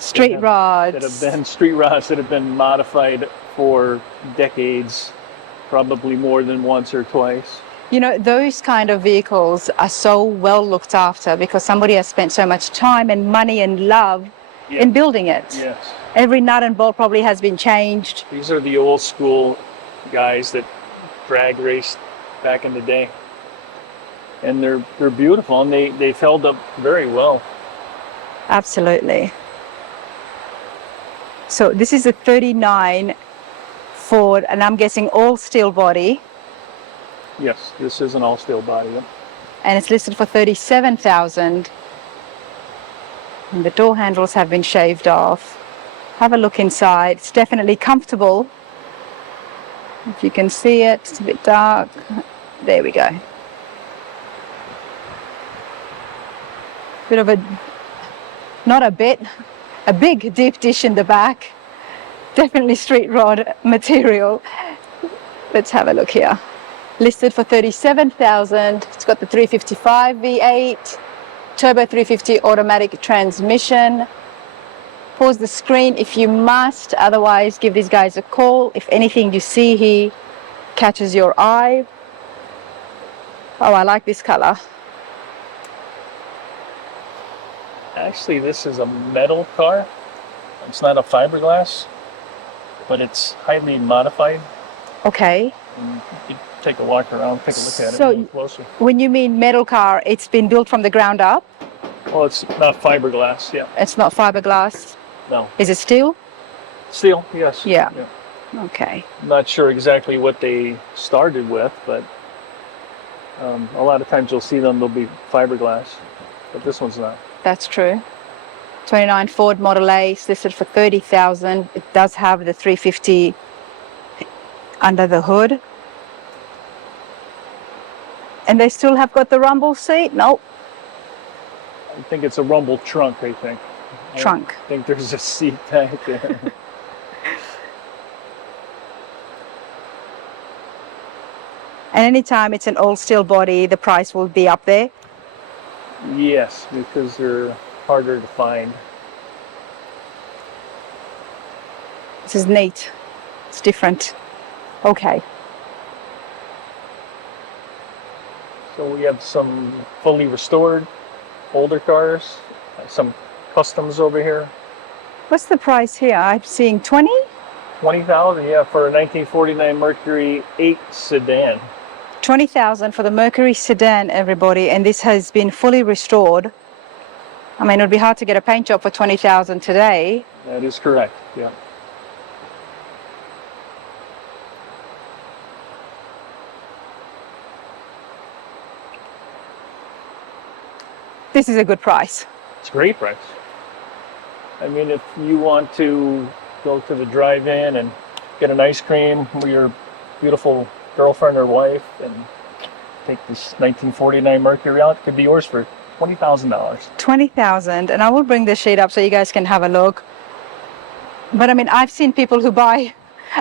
Street rods. That have been street rods that have been modified for decades, probably more than once or twice. You know, those kind of vehicles are so well looked after because somebody has spent so much time and money and love in building it. Yes. Every nut and bolt probably has been changed. These are the old school guys that drag raced back in the day. And they're beautiful, and they've held up very well. Absolutely. So this is a 39 Ford, and I'm guessing all steel body. Yes, this is an all steel body. Yep. And it's listed for $37,000. And the door handles have been shaved off. Have a look inside. It's definitely comfortable. If you can see it, it's a bit dark. There we go. Bit of a, not a bit, a big deep dish in the back. Definitely street rod material. Let's have a look here. Listed for $37,000. It's got the 355 V8, turbo 350 automatic transmission. Pause the screen if you must, otherwise give these guys a call if anything you see here catches your eye. Oh, I like this color. Actually, this is a metal car. It's not a fiberglass, but it's highly modified. Okay. And you take a walk around, take a look at it a little closer. When you mean metal car, it's been built from the ground up? Well, it's not fiberglass, yeah. It's not fiberglass? No. Is it steel? Steel, yes. Yeah. Okay. I'm not sure exactly what they started with, but a lot of times you'll see them, they'll be fiberglass, but this one's not. That's true. 29 Ford Model A, listed for $30,000. It does have the 350 under the hood. And they still have got the rumble seat? Nope. I think it's a rumble trunk, I think. Trunk. I think there's a seat back there. And anytime it's an all steel body, the price will be up there? Yes, because they're harder to find. This is neat. It's different. Okay. So we have some fully restored older cars, some customs over here. What's the price here? I'm seeing 20? $20,000, yeah, for a 1949 Mercury 8 sedan. $20,000 for the Mercury Sedan, everybody, and this has been fully restored. I mean, it would be hard to get a paint job for $20,000 today. That is correct, yeah. This is a good price. It's a great price. I mean, if you want to go to the drive-in and get an ice cream with your beautiful girlfriend or wife and take this 1949 Mercury out, it could be yours for $20,000. $20,000, and I will bring the sheet up so you guys can have a look. But I mean, I've seen people who buy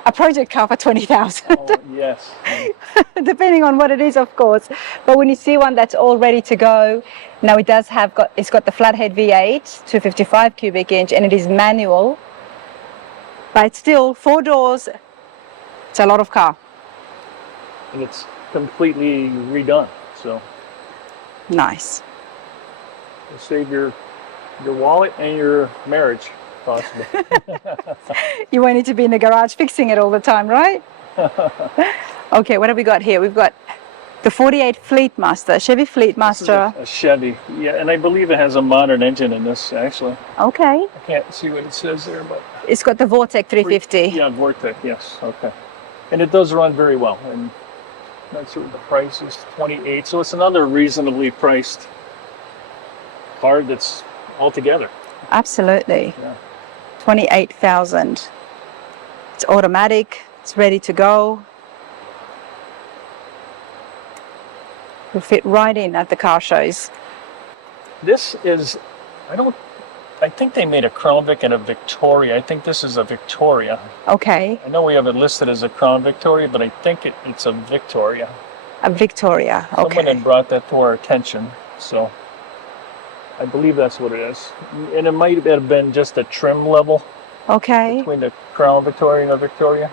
a project car for $20,000. Oh, yes. Depending on what it is, of course. But when you see one that's all ready to go, now it does have it's got the flathead V8, 255 cubic inch, and it is manual. But it's still 4 doors. It's a lot of car. And it's completely redone, so. Nice. It'll save your wallet and your marriage, possibly. You won't need to be in the garage fixing it all the time, right? Okay, what have we got here? We've got the 48 Fleetmaster, Chevy Fleetmaster. A Chevy, yeah, and I believe it has a modern engine in this, actually. Okay. I can't see what it says there, but... It's got the Vortec 350. Yeah, Vortec, yes, okay. And it does run very well, and that's what the price is, $28,000, so it's another reasonably priced car that's all together. Absolutely. Yeah. $28,000. It's automatic. It's ready to go. Will fit right in at the car shows. This is, I think they made a Crown Vic and a Victoria. I think this is a Victoria. Okay. I know we have it listed as a Crown Victoria, but I think it's a Victoria. A Victoria, okay. Someone had brought that to our attention, so. I believe that's what it is. And it might have been just a trim level Okay. between the Crown Victoria and the Victoria.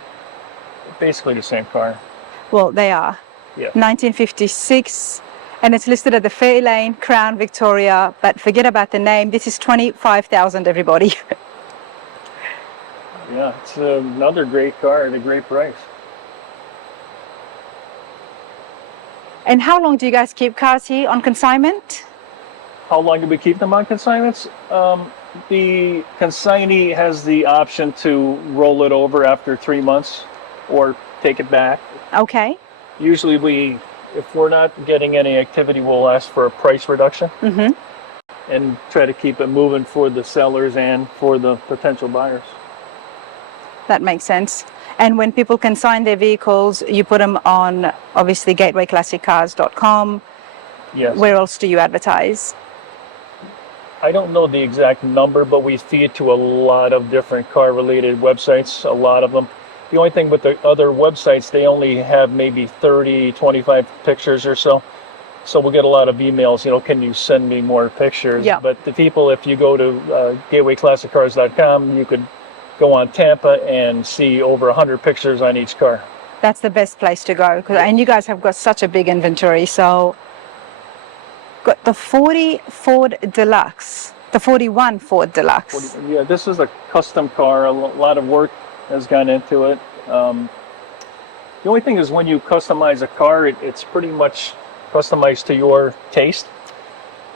Basically the same car. Well, they are. Yeah. 1956, and it's listed at the Fairline Crown Victoria, but forget about the name. This is 25,000, everybody. Yeah, it's another great car at a great price. And how long do you guys keep cars here on consignment? How long do we keep them on consignments? The consignee has the option to roll it over after 3 months or take it back. Okay. Usually if we're not getting any activity, we'll ask for a price reduction and try to keep it moving for the sellers and for the potential buyers. That makes sense. And when people consign their vehicles, you put them on, obviously, gatewayclassiccars.com. Yes. Where else do you advertise? I don't know the exact number, but we feed to a lot of different car-related websites, a lot of them. The only thing with the other websites, they only have maybe 30, 25 pictures or so. So we'll get a lot of emails, can you send me more pictures? Yeah. But the people, if you go to gatewayclassiccars.com, you could go on Tampa and see over 100 pictures on each car. That's the best place to go. And you guys have got such a big inventory. So, got the 40 Ford Deluxe, the 41 Ford Deluxe. Yeah, this is a custom car. A lot of work has gone into it. The only thing is when you customize a car, it's pretty much customized to your taste.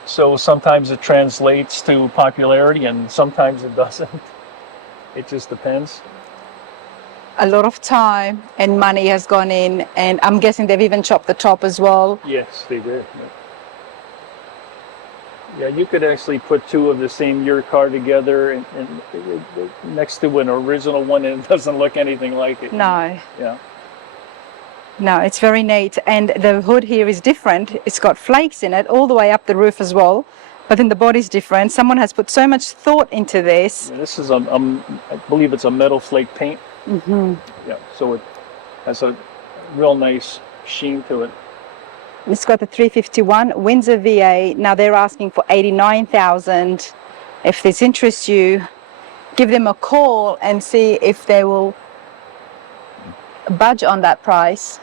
So sometimes it translates to popularity and sometimes it doesn't. It just depends. A lot of time and money has gone in, and I'm guessing they've even chopped the top as well. Yes, they did. Yeah, you could actually put two of the same year car together and next to an original one, and it doesn't look anything like it. No. Yeah. No, it's very neat. And the hood here is different. It's got flakes in it all the way up the roof as well. But then the body's different. Someone has put so much thought into this. Yeah, this is, I believe it's a metal flake paint. Yeah, so it has a real nice sheen to it. It's got the 351 Windsor VA. Now they're asking for 89,000. If this interests you, give them a call and see if they will budge on that price.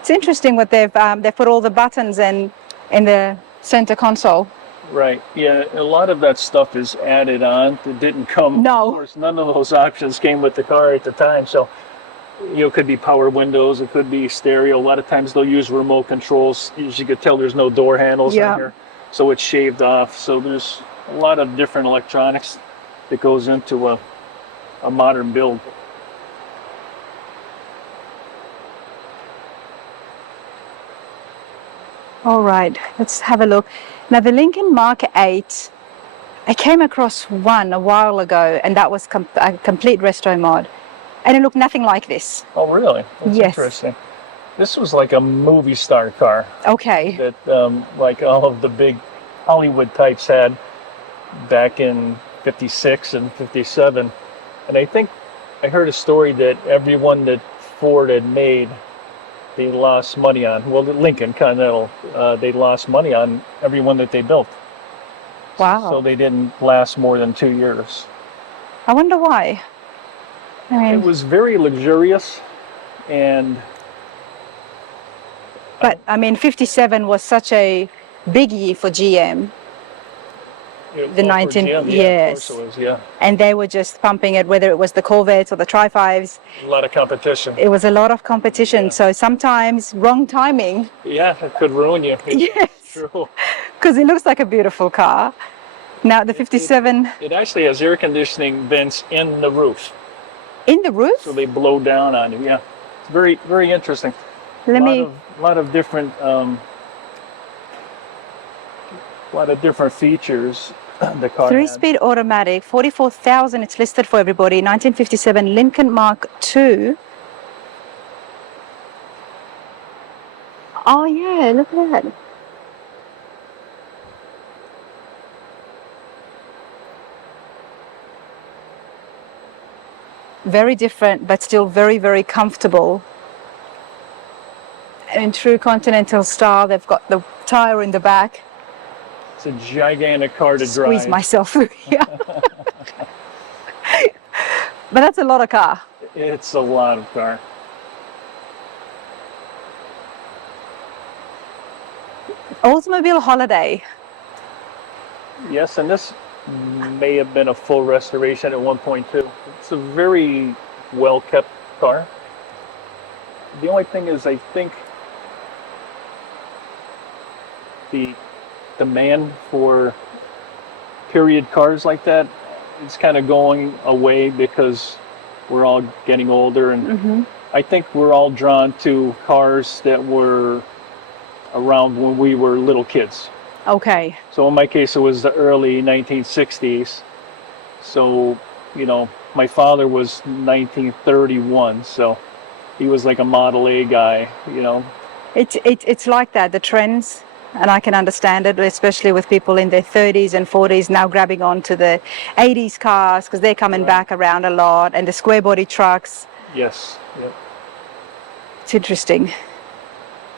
It's interesting what they've put all the buttons in the center console. Right. Yeah, a lot of that stuff is added on. It didn't come. No. Of course, none of those options came with the car at the time. So, it could be power windows. It could be stereo. A lot of times they'll use remote controls. As you could tell, there's no door handles on here, so it's shaved off. So there's a lot of different electronics that goes into a modern build. All right, let's have a look. Now the Lincoln Mark 8, I came across one a while ago, and that was a complete resto mod. And it looked nothing like this. Oh, really? That's yes. Interesting. This was like a movie star car. Okay. That like all of the big Hollywood types had back in 56 and 57. And I think I heard a story that everyone that Ford had made, they lost money on. Well, the Lincoln Continental, they lost money on everyone that they built. Wow. So they didn't last more than 2 years. I wonder why. I mean, it was very luxurious, and but I mean, 57 was such a big year for GM. The 19, GM, yes. Of course it was, yeah. And they were just pumping it, whether it was the Corvettes or the Tri-5s. A lot of competition. It was a lot of competition, Yeah. so sometimes wrong timing. Yeah, it could ruin you. Yes. True. Because it looks like a beautiful car. Now the 57... It actually has air conditioning vents in the roof. In the roof? So they blow down on you, yeah. It's very, very interesting. A lot of different features the car had. 3-speed automatic, 44,000. It's listed for everybody. 1957 Lincoln Mark II. Oh yeah, look at that. Very different, but still very, very comfortable. in true Continental style. They've got the tire in the back. It's a gigantic car to Squeeze drive. myself through here. But that's a lot of car. It's a lot of car. Oldsmobile Holiday. Yes, and this may have been a full restoration at one point too. It's a very well kept car. The only thing is, I think the demand for period cars like that is kind of going away because we're all getting older, and I think we're all drawn to cars that were around when we were little kids. Okay. So in my case, it was the early 1960s. So, you know, my father was 1931, so he was like a Model A guy, you know. It's like that, the trends, and I can understand it, especially with people in their 30s and 40s now grabbing onto the 80s cars because they're coming back around a lot, and the square body trucks. Yes. Yep. It's interesting.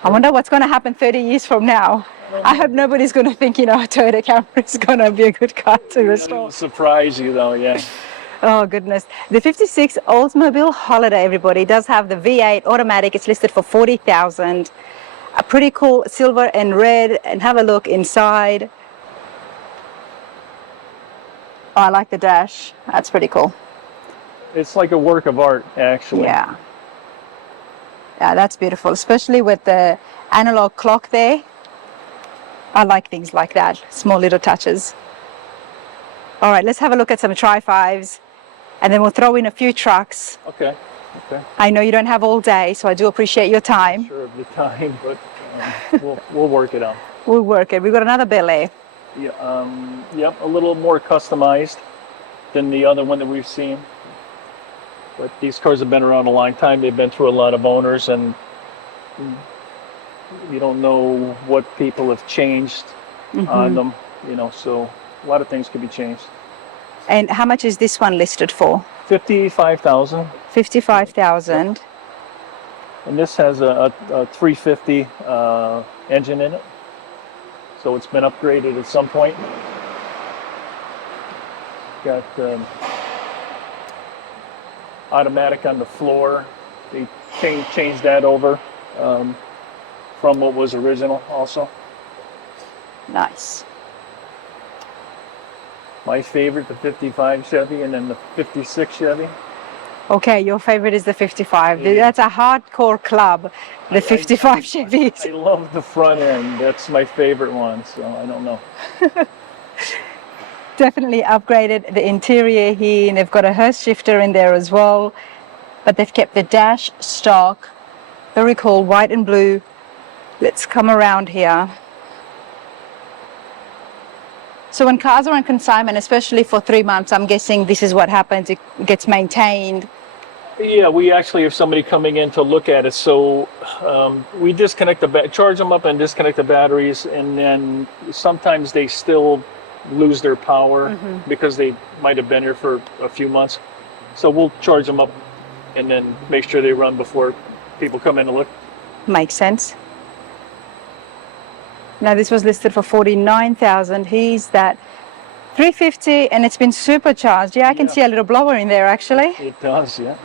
I wonder what's going to happen 30 years from now. I hope nobody's going to think, you know, a Toyota Camry is going to be a good car to restore. It'll surprise you though, yeah. Oh goodness. The 56 Oldsmobile Holiday, everybody, does have the V8 automatic. It's listed for $40,000. A pretty cool silver and red, and have a look inside. Oh, I like the dash. That's pretty cool. It's like a work of art, actually. Yeah. Yeah, that's beautiful, especially with the analog clock there. I like things like that, small little touches. All right, let's have a look at some Tri-5s, and then we'll throw in a few trucks. Okay. Okay. I know you don't have all day, so I do appreciate your time. Sure of the time, but we'll work it out. We'll work it. We've got another Bel Air. Yeah. Yep. A little more customized than the other one that we've seen. But these cars have been around a long time. They've been through a lot of owners, and you don't know what people have changed on them. You know, so a lot of things could be changed. And how much is this one listed for? 55,000. 55,000. And this has a 350 engine in it, so it's been upgraded at some point. Got automatic on the floor. They changed that over from what was original also. Nice. My favorite, the 55 Chevy, and then the 56 Chevy. Okay, your favorite is the 55. Yeah. That's a hardcore club, the 55 Chevys. I love the front end. That's my favorite one, so I don't know. Definitely upgraded the interior here, and they've got a hearse shifter in there as well, but they've kept the dash stock. Very cool, white and blue. Let's come around here. So when cars are on consignment, especially for 3 months, I'm guessing this is what happens. It gets maintained. Yeah, we actually have somebody coming in to look at it. So we disconnect charge them up and disconnect the batteries, and then sometimes they still lose their power because they might have been here for a few months. So we'll charge them up and then make sure they run before people come in to look. Makes sense. Now this was listed for 49,000. He's that 350, and it's been supercharged. Yeah, I can see a little blower in there actually. It does, yeah.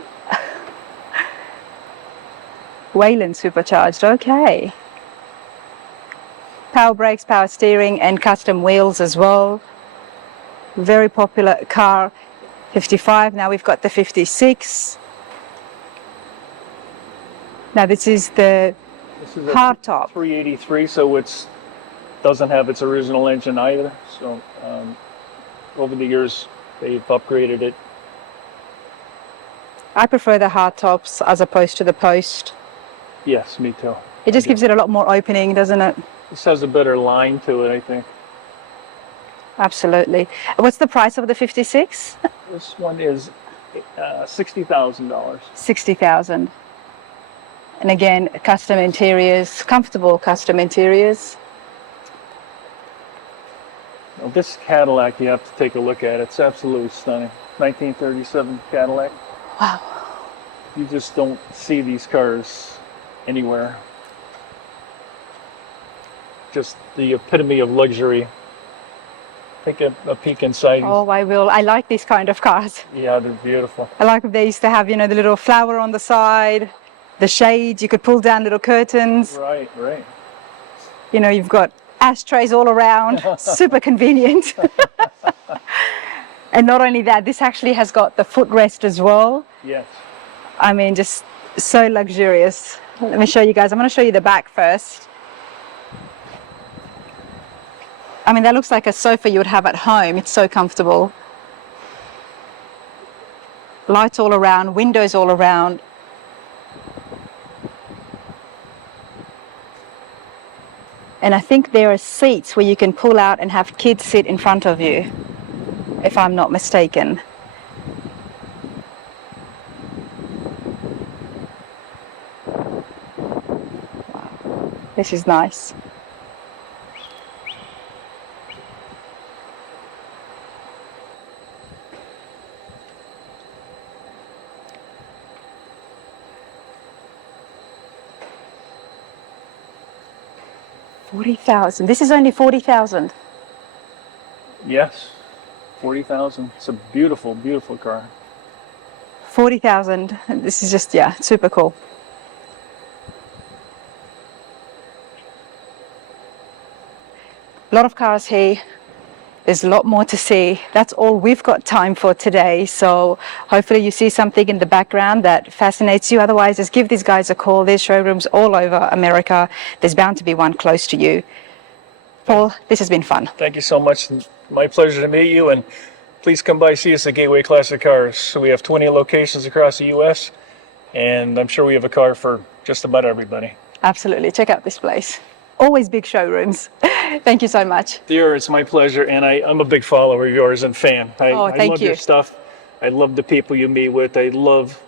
Wayland supercharged. Okay. Power brakes, power steering, and custom wheels as well. Very popular car. 55. Now we've got the 56. Now this is the hardtop. 383, so it's doesn't have its original engine either. So over the years they've upgraded it. I prefer the hardtops as opposed to the post. Yes, me too. It just gives it a lot more opening, doesn't it? This has a better line to it, I think. Absolutely. What's the price of the 56? This one is $60,000. 60,000. And again, custom interiors, comfortable custom interiors. Now, this Cadillac, you have to take a look at. It's absolutely stunning. 1937 Cadillac. Wow. You just don't see these cars anywhere. just the epitome of luxury. Take a peek inside. Oh, I will. I like these kind of cars. Yeah, they're beautiful. I like if they used to have, you know, the little flower on the side, the shades, you could pull down little curtains. Right, right. You know, you've got ashtrays all around, super convenient. And not only that, this actually has got the footrest as well. Yes. I mean, just so luxurious. Let me show you guys. I'm going to show you the back first. I mean, that looks like a sofa you would have at home. It's so comfortable. Lights all around, windows all around. And I think there are seats where you can pull out and have kids sit in front of you, if I'm not mistaken. Wow. This is nice. $40,000. This is only $40,000. Yes. 40,000. It's a beautiful, beautiful car. 40,000. This is just, yeah, super cool. A lot of cars here. There's a lot more to see. That's all we've got time for today. So hopefully you see something in the background that fascinates you. Otherwise, just give these guys a call. There's showrooms all over America. There's bound to be one close to you. Paul, this has been fun. Thank you so much. My pleasure to meet you, and please come by, see us at Gateway Classic Cars. So we have 20 locations across the U.S., and I'm sure we have a car for just about everybody. Absolutely. Check out this place. Always big showrooms. Thank you so much. Dear, it's my pleasure, and I'm a big follower of yours and fan. I love your stuff. I love the people you meet with. I love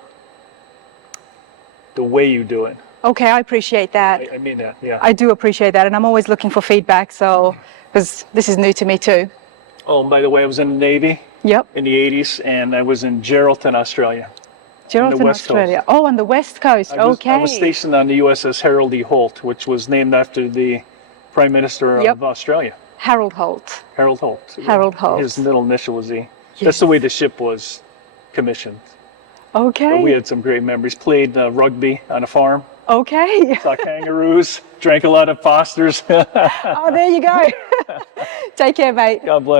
the way you do it. Okay, I appreciate that. I mean that, yeah. I do appreciate that, and I'm always looking for feedback, so, because this is new to me too. Oh, and by the way, I was in the Navy Yep. in the 80s, and I was in Geraldton, Australia. Geraldton, West Australia. Coast. Oh, on the West Coast. Okay. I was stationed on the USS Harold E. Holt, which was named after the Prime Minister of Australia. Harold Holt. Harold Holt. Harold Holt. His middle initial was E. Yes. That's the way the ship was commissioned. Okay. But we had some great memories. Played rugby on a farm. Okay. Saw kangaroos. Drank a lot of Fosters. Oh, there you go. Take care, mate. God bless.